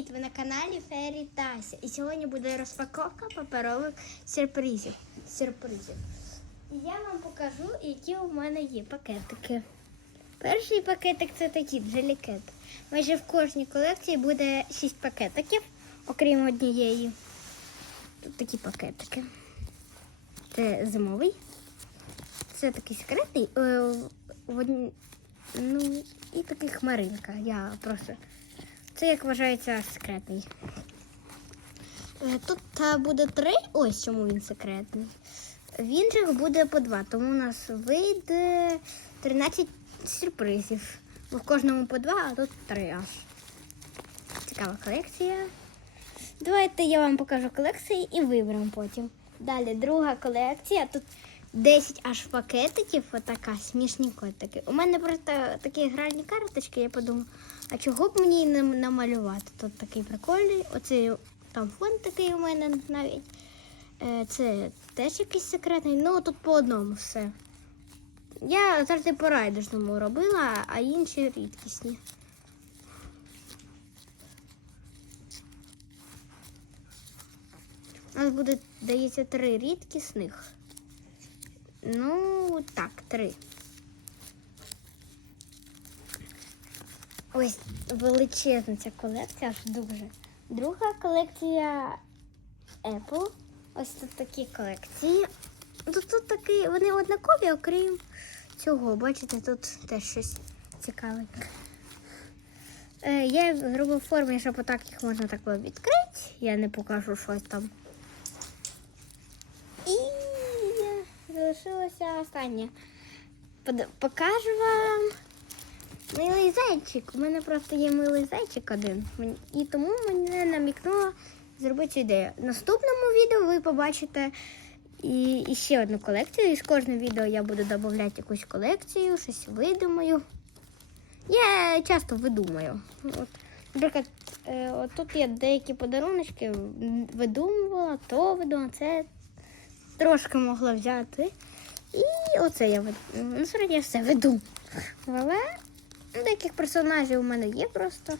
Привіт! Ви на каналі Фері Тася. І сьогодні буде розпаковка паперових сюрпризів. сюрпризів. І я вам покажу, які у мене є пакетики. Перший пакетик це такі джелікет. Майже в кожній колекції буде 6 пакетиків, окрім однієї. Тут такі пакетики. Це зимовий. Це такий секретний. е, Ну, і такий хмаринка. Я просто. Це як вважається секретний. Е, Тут та буде три. Ось чому він секретний. В інших буде по два, тому у нас вийде 13 сюрпризів. Бо в кожному по два, а тут три аж. Цікава колекція. Давайте я вам покажу колекції і виберемо потім. Далі друга колекція. Тут 10 аж пакетиків, отака, смішні котики. У мене просто такі гральні карточки, я подумала, а чого б мені не намалювати? Тут такий прикольний. Оцей там фон такий у мене навіть. Е, Це теж якийсь секретний. Ну тут по одному все. Я завжди по райдужному робила, а інші рідкісні. У нас буде, дається три рідкісних. Ну, так, три. Ось величезна ця колекція, аж дуже. Друга колекція Apple. Ось тут такі колекції. Тут, тут такі, вони однакові, окрім цього. Бачите, тут теж щось цікаве. Е, я їх зробив формі, щоб отак їх можна так відкрити. Я не покажу щось там. І залишилося останнє. Покажу вам милий зайчик. У мене просто є милий зайчик один. І тому мене намікнуло зробити цю ідею. В наступному відео ви побачите і, і ще одну колекцію. І з кожним відео я буду додавати якусь колекцію, щось видумаю. Я часто видумаю. От, наприклад, е, от тут є деякі подаруночки, видумувала, то видумала, це трошки могла взяти. І оце я. Насправді я все веду. Але деяких персонажів у мене є просто.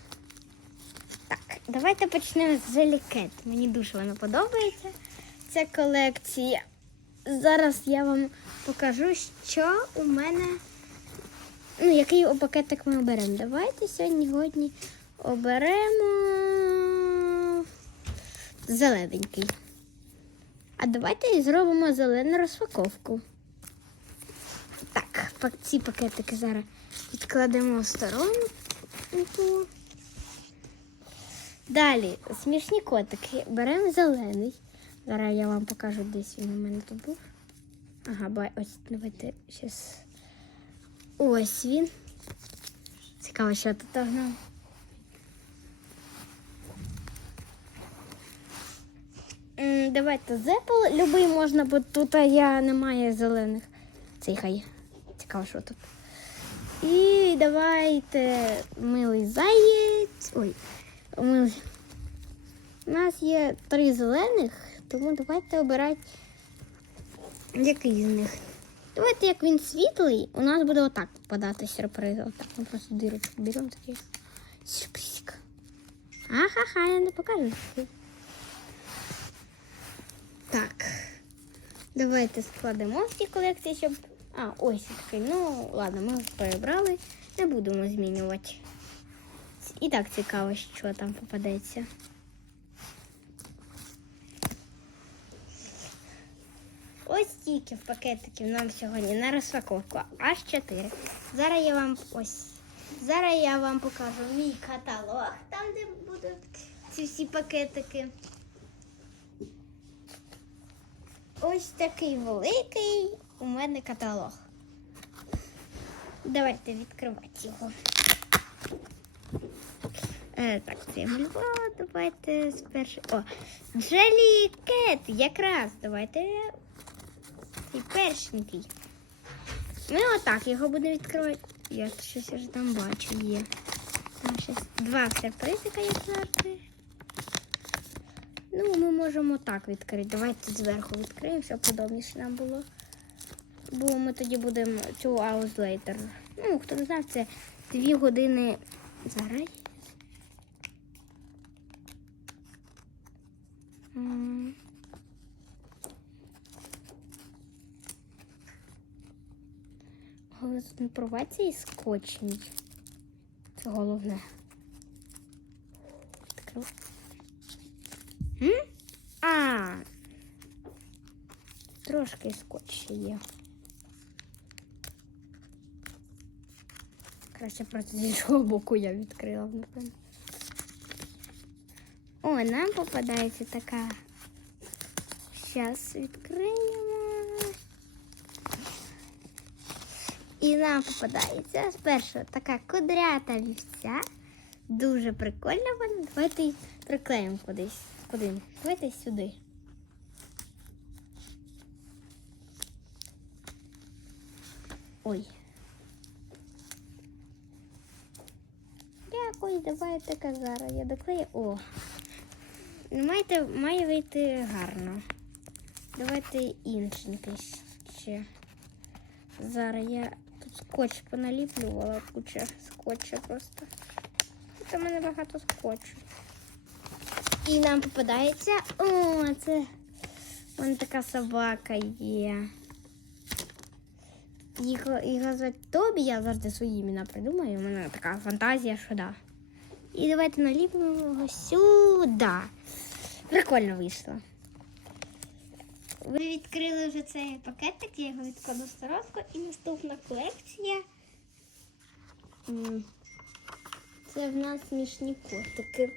Так, давайте почнемо з Желікет. Мені дуже вона подобається. Ця колекція. Зараз я вам покажу, що у мене. Ну, який пакетик ми оберемо. Давайте сьогодні оберемо зелененький. А давайте зробимо зелену розпаковку. Ці пакетики зараз відкладемо в сторонку. Далі, смішні котики. Беремо зелений. Зараз я вам покажу, десь він у мене тут був. Ага, бай, ось давайте зараз. Ось він. Цікаво, що тут огнав. Давайте Зепл. Любий можна, бо тут я немає зелених. Цей хай. Цікаво, що тут. І давайте милий заєць. Ой, милий. У нас є три зелених, тому давайте обирати який з них. Давайте, як він світлий, у нас буде отак попадати сюрприз. Отак ми просто дирочку беремо такий сюрпризик. Ахаха, я не покажу. Так. Давайте складемо в ці колекції, щоб. А, ось такий. Ну, ладно, ми перебрали. Не будемо змінювати. І так цікаво, що там попадеться. Ось стільки пакетиків нам сьогодні на розпаковку. Аж 4. Зараз я вам ось. Зараз я вам покажу мій каталог, там де будуть ці всі пакетики. Ось такий великий у мене каталог. Давайте відкривати його. Е, так, це я. Давайте спершу. О, Джелі Кет, якраз. Давайте і першенький. Ми отак його будемо відкривати. Я щось вже там бачу є. Там щось два сюрпризика є завжди. Ну, ми можемо так відкрити. Давайте зверху відкриємо, щоб подобніше нам було бо ми тоді будемо two hours later. Ну, хто не знав, це дві години зараз. Але тут не порвається і скотчний. Це головне. Відкрив. А, трошки скотч є. Краще просто з іншого боку я відкрила, напевно. О, нам попадається така. Зараз відкриємо. І нам попадається спершу така кудрята вівця. Дуже прикольна вона. Давайте її приклеїмо кудись. Куди? Давайте сюди. Ой. Дякую, давайте казара. Я доклею. О. Маєте, має вийти гарно. Давайте іншенький ще. Зараз я тут скотч поналіплювала, куча скотча просто. Тут у мене багато скотчу. І нам попадається. О, це вон така собака є. Його, його звати Тобі, я завжди свої імена придумаю. У мене така фантазія, що да. І давайте наліпимо його сюди. Прикольно вийшло. Ви відкрили вже цей пакетик, я його відкладу в сторонку. І наступна колекція. Це в нас смішні котики.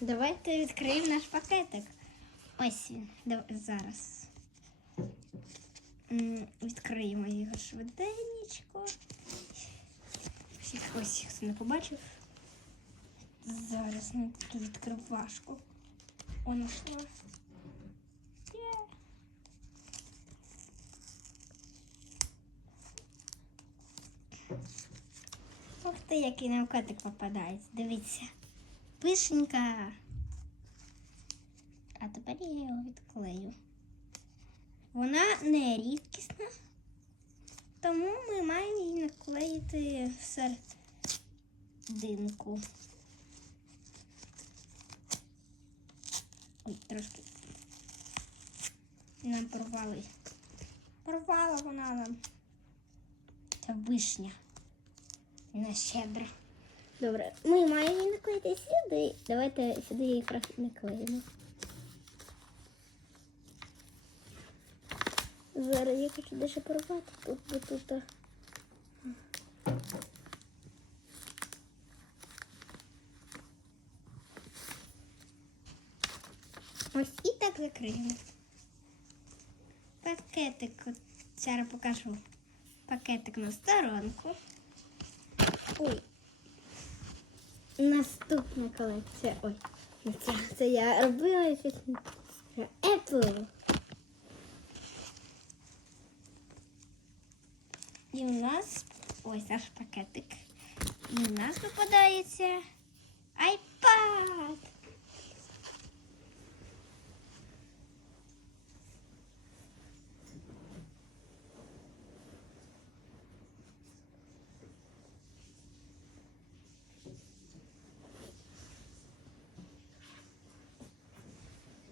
Давайте відкриємо наш пакетик. Ось він. Зараз. Відкриємо його швиденечко. Всіх ось хто не побачив. Зараз ну, тут відкрив важко. О, нашла. Є. Ух ти, який нам котик попадається. Дивіться. Пишенька. А тепер я його відклею. Вона не рідкісна, тому ми маємо її наклеїти серединку. Ой, трошки. Нам порвали. Порвала вона нам. Та вишня. Вона щедра. Добре, ми маємо її наклеїти сюди. Давайте сюди її наклеїмо. Зараз я хочу дещо порвати тут, бо тут. Ось і так закриємо. Пакетик. Зараз покажу. Пакетик на сторонку. Ой. Наступна колекція. Ой. Це я робила щось. Apple. І у нас ось наш пакетик. І у нас попадається iPad.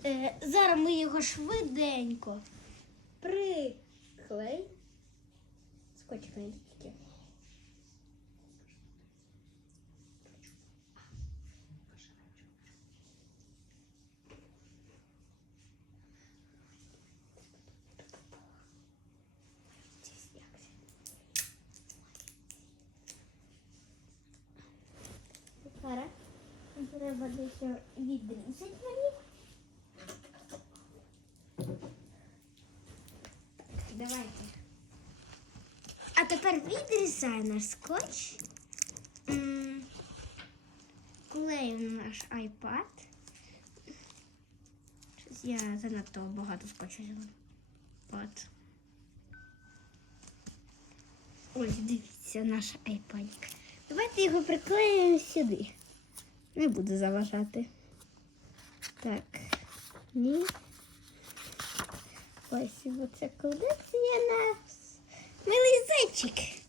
Е, зараз ми його швиденько приклеїмо. Скотч клеїть. Зараз треба дещо відрізати мені. Давайте. А тепер відрізай наш скотч. Клеїмо наш iPad. Щось я занадто багато скотчу взяла. От. Ось, дивіться, наш iPad. Давайте його приклеїмо сюди. Не буду заважати. Так. Ні. Ось оце колекція нас. Милий зайчик.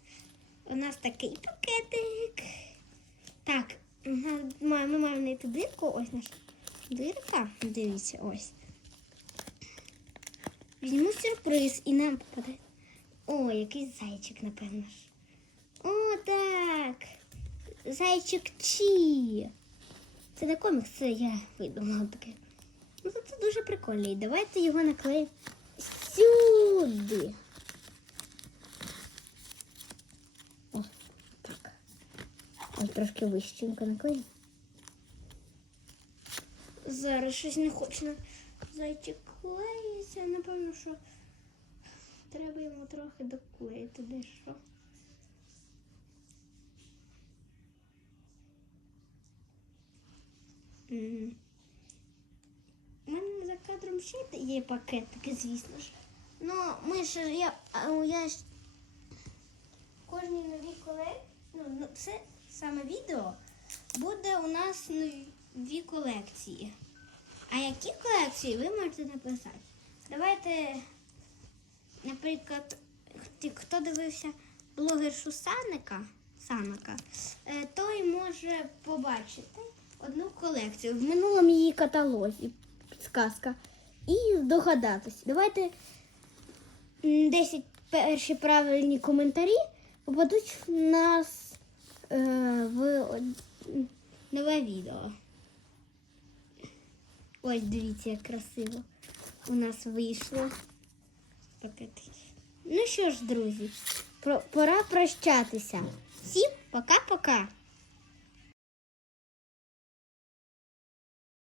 У нас такий пакетик. Так, ми маємо знайти дирку. Ось наша дирка. Дивіться, ось. Візьму сюрприз і нам попаде О, якийсь зайчик, напевно ж. О, так. Зайчик Чі. Це не комікс, це я видумала таке. Ну, це, дуже прикольно. І давайте його наклеїмо сюди. О, так. Ось трошки вищенько наклеїмо. Зараз щось не хоче зайчик клеїться. Напевно, що треба йому трохи доклеїти дещо. У мене за кадром ще є пакетики, звісно ж. Ну, ми ж я, я кожній новій колекції, ну, ну, це саме відео буде у нас нові колекції. А які колекції ви можете написати? Давайте, наприклад, хто дивився блогершу Саника, Саника, е, той може побачити одну колекцію в минулому її каталозі, підсказка, і здогадатися. Давайте 10 перші правильні коментарі попадуть нас в нове відео. Ось дивіться, як красиво у нас вийшло. Ну що ж, друзі, пора прощатися. Всім пока-пока.